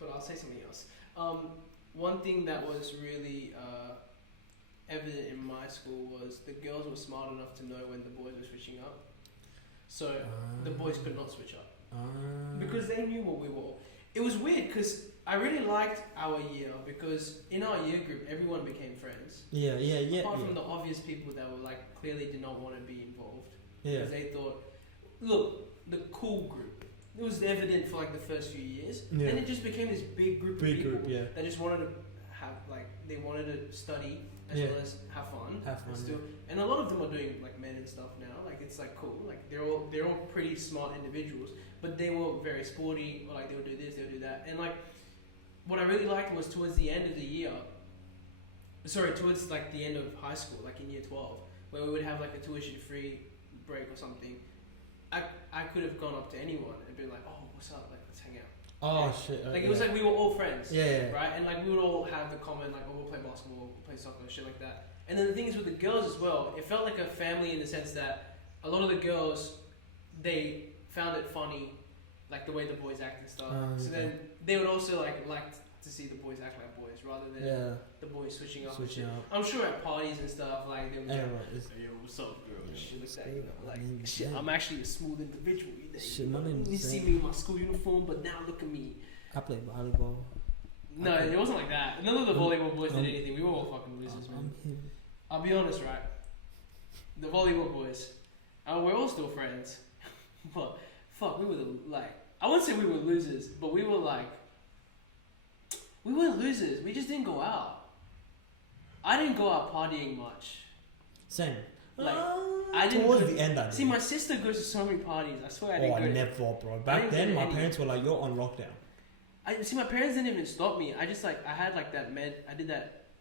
but I'll say something else. One thing that was really evident in my school was the girls were smart enough to know when the boys were switching up. So the boys could not switch up. Because they knew what we were. It was weird because I really liked our year because in our year group, everyone became friends. Yeah. Apart from the obvious people that were like clearly did not want to be involved. Yeah. Because they thought, look, the cool group. It was evident for like the first few years. Yeah. Then it just became this big group of people yeah. that just wanted to have they wanted to study as well as have fun. And a lot of them are doing like men and stuff now. Like it's like cool. Like they're all pretty smart individuals, but they were very sporty. Or, like they would do this, they would do that. And like what I really liked was towards the end of the year. Towards like the end of high school, like in year 12, where we would have like a tuition-free break or something. I could have gone up to anyone and been like, oh, what's up? Like, let's hang out. Oh, shit. Like, it was like we were all friends. Yeah. Right? And, like, we would all have the common, like, oh, we'll play basketball, we'll play soccer, shit like that. And then the thing is with the girls as well, it felt like a family in the sense that a lot of the girls, they found it funny, like, the way the boys act and stuff. So then they would also, like to see the boys act like boys rather than the boys switching up. I'm sure at parties and stuff, like, they would yo, what's up, girl? Shit like that, you know? Like, shit, I'm actually a smooth individual. You see me in my school uniform, but now look at me. I played volleyball. No, it wasn't like that. None of the volleyball boys did anything. We were all fucking losers, man. I'll be honest, right? The volleyball boys, we're all still friends. But, fuck, we were I wouldn't say we were losers, but we were we weren't losers. We just didn't go out. I didn't go out partying much. Same. I didn't. Towards the end, I did. See, my sister goes to so many parties. I swear I didn't go. Never, bro. Back then, my parents were like, "You're on lockdown." My parents didn't even stop me. I just I had that med. I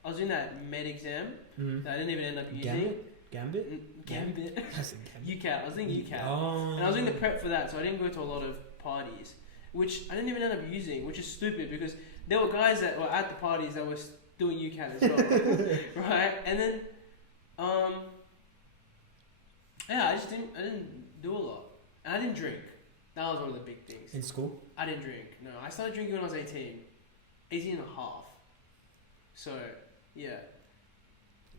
was doing that med exam that I didn't even end up using. Gambit. UCAT. I was doing UCAT. Oh. And I was doing the prep for that, so I didn't go to a lot of parties. which I didn't even end up using, which is stupid because there were guys that were at the parties that were doing UCAT as well, right? And then, yeah, I didn't do a lot, and I didn't drink. That was one of the big things. In school? I didn't drink. No, I started drinking when I was 18 and a half. So yeah.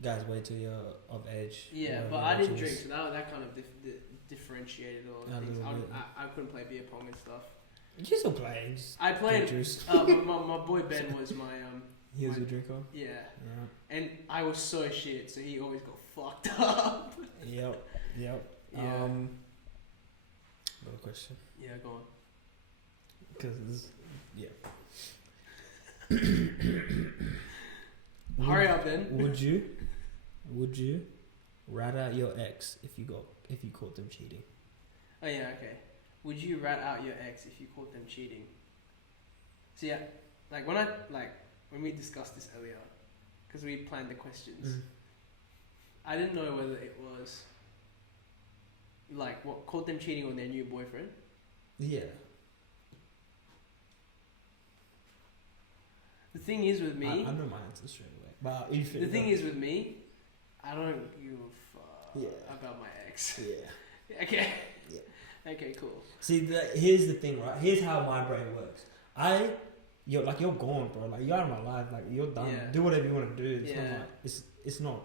Guys, wait till you're of age. Yeah, but I didn't drink, so that kind of differentiated all the things. I couldn't play beer pong and stuff. You still play? I played. My boy Ben was my He was a drinker. Yeah. And I was so shit, so he always got fucked up. Yep. Yeah. Got a question. Yeah, go on. Because Hurry up, then. Would you rat out your ex if you caught them cheating? Oh yeah, okay. Would you rat out your ex if you caught them cheating? So yeah, when we discussed this earlier, because we planned the questions, I didn't know whether it was caught them cheating on their new boyfriend. Yeah. The thing is with me, I know my answer straight away. But the thing is with me, I don't give a fuck about my ex. Yeah. Okay. Yeah. Okay, cool. See, here's the thing, right? Here's how my brain works. You're gone, bro. Like, you're out of my life. Like, you're done. Yeah. Do whatever you want to do. It's not.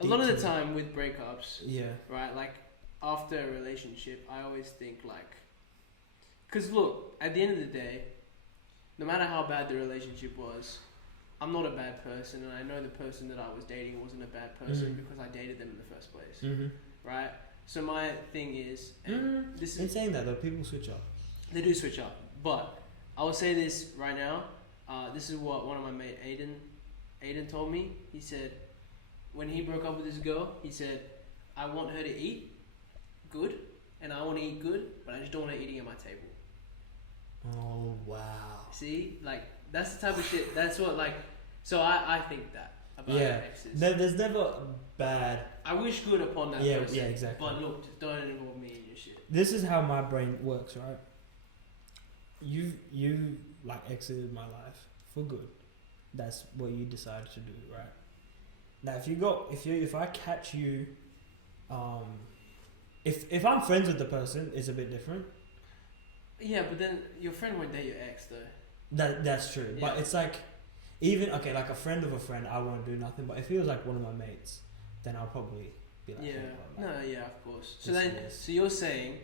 A lot of the time with breakups, yeah, right? Like after a relationship, I always think because look, at the end of the day, no matter how bad the relationship was, I'm not a bad person, and I know the person that I was dating wasn't a bad person because I dated them in the first place, right? So my thing is, this is in saying that though, people switch up. They do switch up, but I will say this right now. This is what one of my mate Aiden told me. He said when he broke up with this girl, he said, "I want her to eat good, and I want to eat good, but I just don't want her eating at my table." Oh wow! See, that's the type of shit. That's what So I think that about exes. There's never bad. I wish good upon that person. Yeah, exactly. But look, just don't involve me in your shit. This is how my brain works, right? You exited my life for good. That's what you decided to do, right? Now, if I catch you, if I'm friends with the person, it's a bit different. Yeah, but then your friend won't date your ex, though. That's true, Yeah. but it's even like a friend of a friend, I won't do nothing. But if he was like one of my mates, then I'll probably be like, of course. So so you're saying,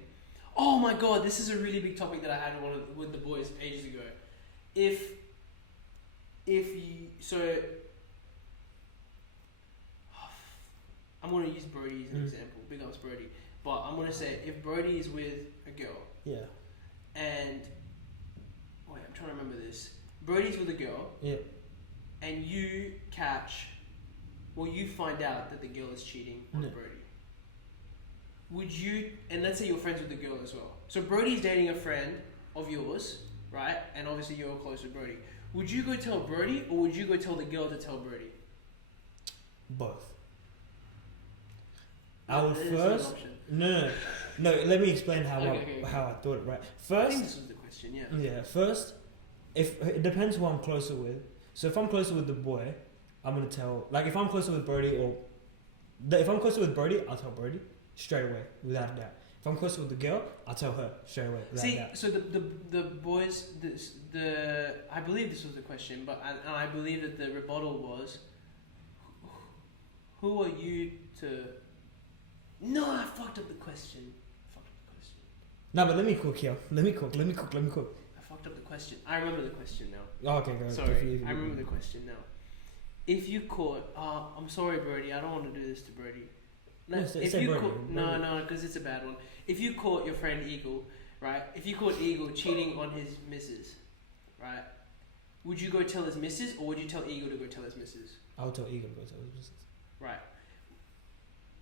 oh my god, this is a really big topic that I had with the boys ages ago. I'm gonna use Brody as an example. Big ups Brody, but I'm gonna say if Brody is with a girl, and wait, I'm trying to remember this. Brody's with a girl, and you find out that the girl is cheating on Brody. Would you, and let's say you're friends with the girl as well. So Brody's dating a friend of yours, right? And obviously you're close with Brody. Would you go tell Brody, or would you go tell the girl to tell Brody? Both. I would first. No. Let me explain how I thought it. Right. First. I think this was the question. Yeah. Yeah. First, if it depends who I'm closer with. So if I'm closer with the boy, I'm gonna tell. If I'm closer with Brody, if I'm closer with Brody, I'll tell Brody straight away without a doubt. If I'm closer with the girl, I'll tell her straight away without a doubt. So the boys, I believe this was the question, but and I believe that the rebuttal was, who are you to? No, I fucked up the question. No, but let me cook here. Let me cook. I fucked up the question. I remember the question now. Oh, okay, go ahead. Sorry, I remember the question now. If you caught, I'm sorry, Brody, I don't want to do this to Brody. No, because it's a bad one. If you caught your friend Eagle, right? If you caught Eagle cheating on his missus, right? Would you go tell his missus, or would you tell Eagle to go tell his missus? I would tell Eagle to go tell his missus. Right.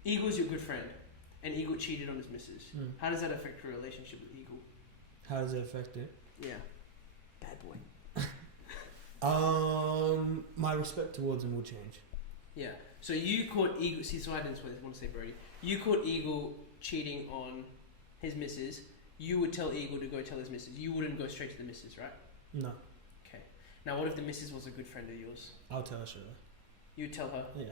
Eagle's your good friend, and Eagle cheated on his missus. How does that affect your relationship with Eagle? How does it affect it? Yeah. Bad boy. My respect towards him will change. Yeah. So you caught Eagle. See, so I didn't want to say Brody. You caught Eagle cheating on his missus. you would tell Eagle to go tell his missus. You wouldn't go straight to the missus, right? No, Okay. Now, what if the missus was a good friend of yours? I'll tell her straight away. You'd tell her. Yeah.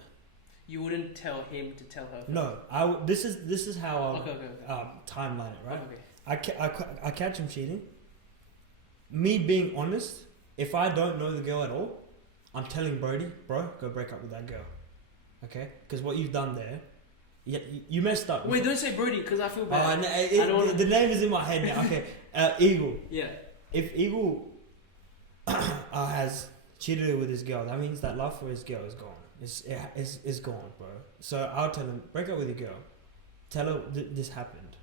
You wouldn't tell him to tell her. No, this is how I'll Okay. timeline it, right? Okay. I catch him cheating. Me being honest, if I don't know the girl at all, I'm telling Brody, bro, go break up with that girl. Okay? Because what you've done there, you messed up. Wait, don't say Brody because I feel bad. The name is in my head now. Okay, Eagle. Yeah. If Eagle has cheated with his girl, that means that love for his girl is gone. It's gone, bro. So I'll tell him, break up with your girl. Tell her this happened,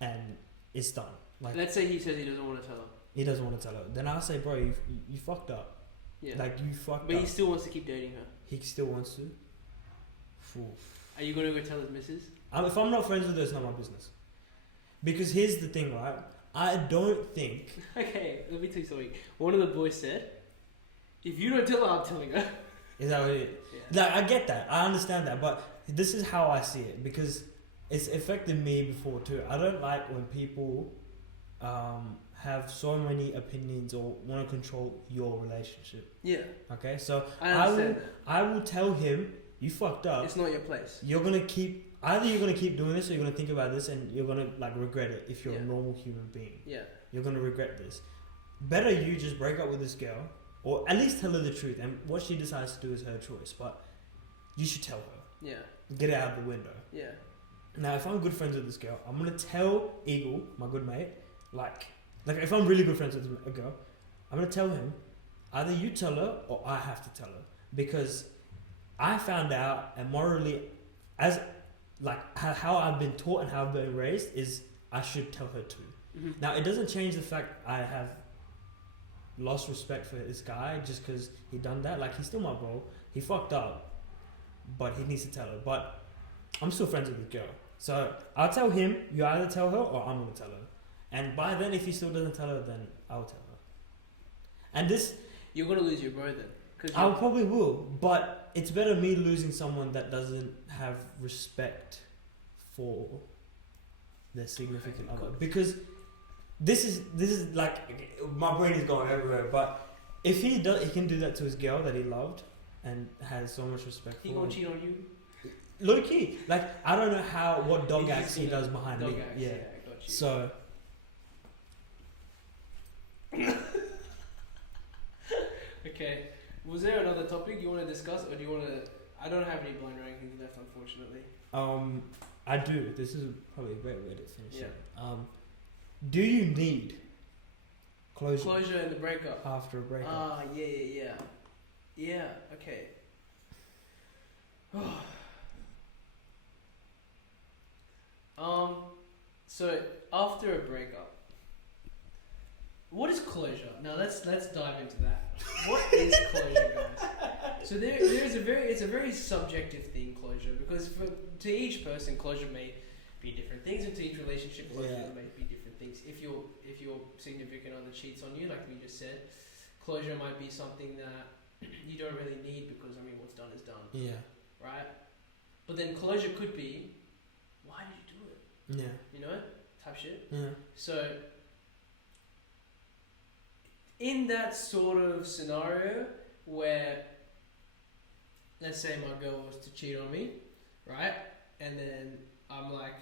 and it's done. Like, let's say he says he doesn't want to tell her. he doesn't want to tell her. Then I'll say, bro, you fucked up. Yeah. Like, you fucked But up. he still wants to keep dating her. He still wants to. Phew. Are you gonna go tell his missus? If I'm not friends with her, it's not my business. Because here's the thing, right? I don't think. Okay, let me tell you something. One of the boys said, "If you don't tell her, I'm telling her." Is that what it is? Yeah. Like, I get that. I understand that. But this is how I see it. Because it's affected me before too. I don't like when people have so many opinions or want to control your relationship. Yeah. Okay? So I understand that. I will tell him, you fucked up. It's not your place. You're going to keep... Either you're going to keep doing this or you're going to think about this and you're going to like regret it if you're a normal human being. Yeah. You're going to regret this. Better you just break up with this girl or at least tell her the truth. And what she decides to do is her choice. But you should tell her. Yeah. Get it out of the window. Yeah. Now, if I'm good friends with this girl, I'm going to tell Eagle, my good mate, like if I'm really good friends with a girl, I'm going to tell him, either you tell her or I have to tell her. Because I found out, and morally, as like how I've been taught and how I've been raised, is I should tell her too. Mm-hmm. Now, it doesn't change the fact I have lost respect for this guy just because he done that. Like, he's still my bro. He fucked up, but he needs to tell her. But I'm still friends with the girl. So I'll tell him, you either tell her or I'm going to tell her. And by then, if he still doesn't tell her, then I'll tell her. And this... You're going to lose your bro then. I probably will. But it's better me losing someone that doesn't have respect for their significant other. Because this is like... My brain is going everywhere. But if he can do that to his girl that he loved and has so much respect for... He going to cheat on you? Low key, like I don't know what dog acts he does behind me. Acts, yeah, I got you. So okay, was there another topic you want to discuss, or do you want to? I don't have any blind rankings left, unfortunately. I do. This is probably a great way to finish Yeah. it. Do you need closure? Closure in the breakup. After a breakup. Yeah. Okay. So after a breakup, what is closure? Now let's dive into that. What is closure, guys? So it's a very subjective thing, closure, because to each person, closure may be different things, and to each relationship, closure may be different things. If your significant other cheats on you, like we just said, closure might be something that you don't really need because what's done is done. Yeah. Right? But then closure could be, why did you do it? Yeah. Type shit. Yeah. So, in that sort of scenario where, let's say my girl was to cheat on me, right? And then I'm like,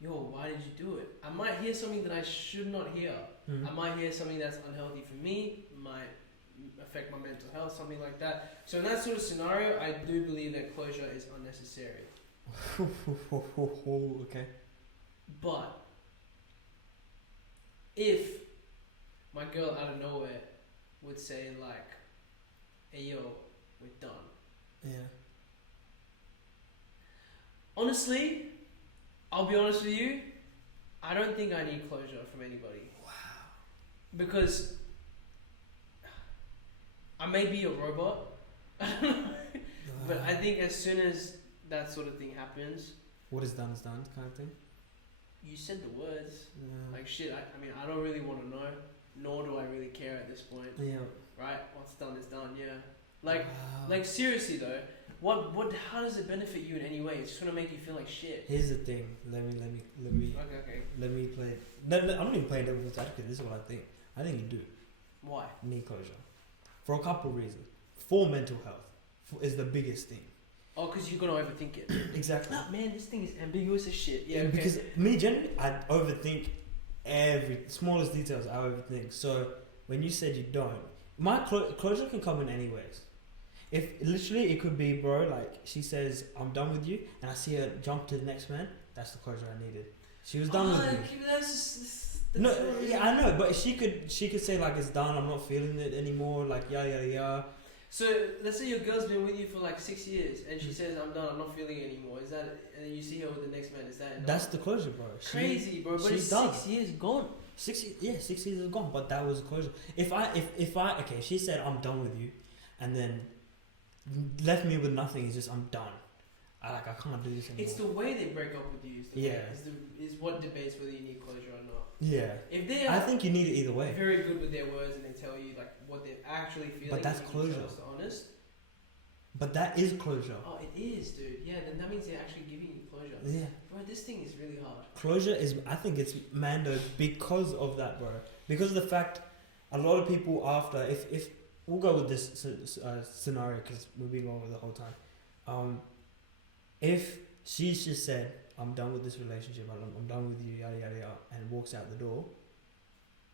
yo, why did you do it? I might hear something that I should not hear. Mm-hmm. I might hear something that's unhealthy for me, might affect my mental health, something like that. So in that sort of scenario, I do believe that closure is unnecessary. Okay. But if my girl out of nowhere would say like, hey yo, we're done. Yeah. Honestly, I'll be honest with you, I don't think I need closure from anybody. Wow. Because I may be a robot, but I think as soon as that sort of thing happens, what is done kind of thing. You said the words. Yeah. Like shit, I don't really want to know, nor do I really care at this point. Yeah. Right? What's done is done, yeah. Like, like seriously though, how does it benefit you in any way? It's just gonna make you feel like shit. Here's the thing. Let me. Okay. Let me play. I'm not even playing devil's advocate. This is what I think. I think you do Why? need closure for a couple of reasons. For mental health is the biggest thing. Oh, because you're gonna overthink it. Exactly. Nah, man, this thing is ambiguous as shit. Yeah. Okay. Because me generally, I overthink every smallest details. I overthink. So when you said you don't, my closure can come in any ways. If literally it could be, bro, like she says I'm done with you, and I see her jump to the next man. That's the closure I needed. She was done with me. That's No, yeah, I know, but she could say like it's done. I'm not feeling it anymore. Like yada. So let's say your girl's been with you for like 6 years, and she says I'm done. I'm not feeling it anymore. Is that? And then you see her with the next man. Is that enough? That's the closure, bro. Crazy, bro. But she's it's done. 6 years gone. 6 6 years is gone, but that was a closure. If I okay, she said I'm done with you, and then left me with nothing. It's just I'm done. I can't do this anymore. It's the way they break up with you. Is what debates whether you need closure or not. Yeah. If they I think you need it either way. very good with their words and they tell you like what they're actually feeling, But that's you can closure. tell it's honest. But that is closure. Oh, it is, dude. Yeah, then that means they're actually giving you closure. Yeah. Bro, this thing is really hard. Closure is, I think it's mando because of that, bro. Because of the fact, a lot of people after, if we'll go with this scenario because we've been going with it the whole time. If she's just said, I'm done with this relationship, I'm done with you, yada yada yada, and walks out the door,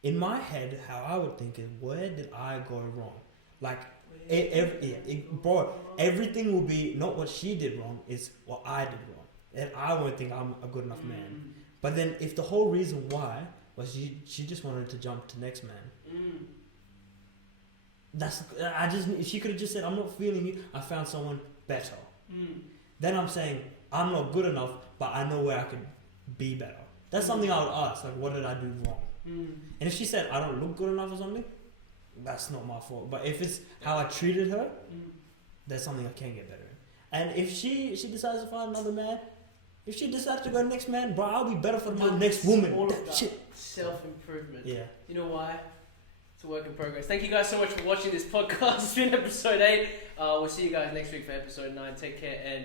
in my head, how I would think is, where did I go wrong? Like, bro, everything will be not what she did wrong, it's what I did wrong. And I won't think I'm a good enough man. But then if the whole reason why was she just wanted to jump to next man, she could have just said, I'm not feeling you, I found someone better. Then I'm saying, I'm not good enough, but I know where I could be better. That's something I would ask, like, what did I do wrong? And if she said, I don't look good enough or something, that's not my fault. But if it's how I treated her, that's something I can get better in. And if she decides to find another man, if she decides to go next man, bro, I'll be better for my next woman. All That of that shit. self-improvement. Yeah. You know why? It's a work in progress. Thank you guys so much for watching this podcast. It's been episode 8. We'll see you guys next week for episode 9. Take care and